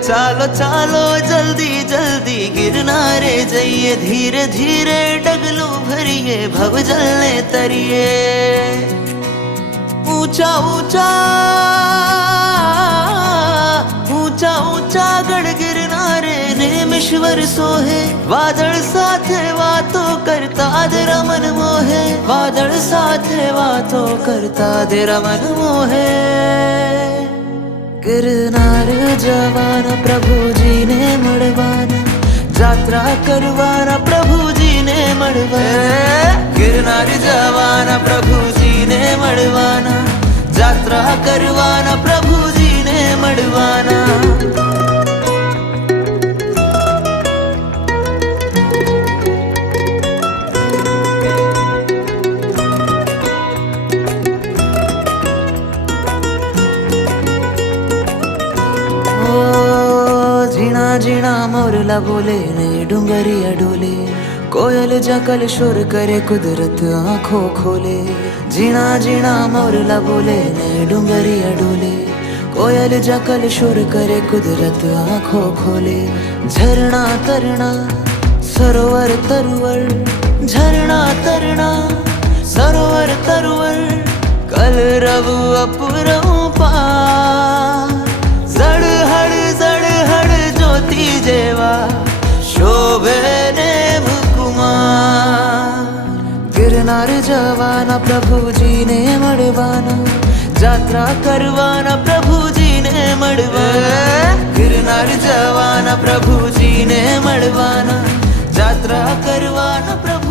चालो चालो जल्दी जल्दी गिरनारे जाइए, धीरे धीरे डगलू भरिए भव जलने तरिए। ऊंचा ऊंचा ऊंचा ऊंचा गढ़ गिरनारे नेमेश्वर सोहे, वादळ साथे वातो करता तेरा मन मोहे, वादळ साथे वातो करता तेरा मन मोहे। गिरनार जवाना प्रभुजी ने मड़वाना, जात्रा करवाना प्रभुजी ने मड़वाना। गिरनार जवाना प्रभुजी ने मड़वाना, जात्रा करवाना प्रभुजी ने मड़वाना। झीणा झीणा मोरला बोले ने डूंगरिया डोले, कोयल जकल शोर करे कुदरत आंखों खोले। झीणा झीणा मोरला बोले ने डूंगरिया डोले, कोयल जकल शोर करे कुदरत आंखों खोले। झरना तरना सरोवर तरुवर, झरना तरना सरोवर तरुवर, कल रव अपरऊ पार। जड़हड़ ज्योति जेवा शोभे नेम कुमार। गिरनार जवाना प्रभुजी ने मड़वाना, जात्रा करवाना प्रभुजी ने मड़वाना। गिरनार जवाना प्रभुजी ने मड़वाना, जात्रा करवाना प्रभु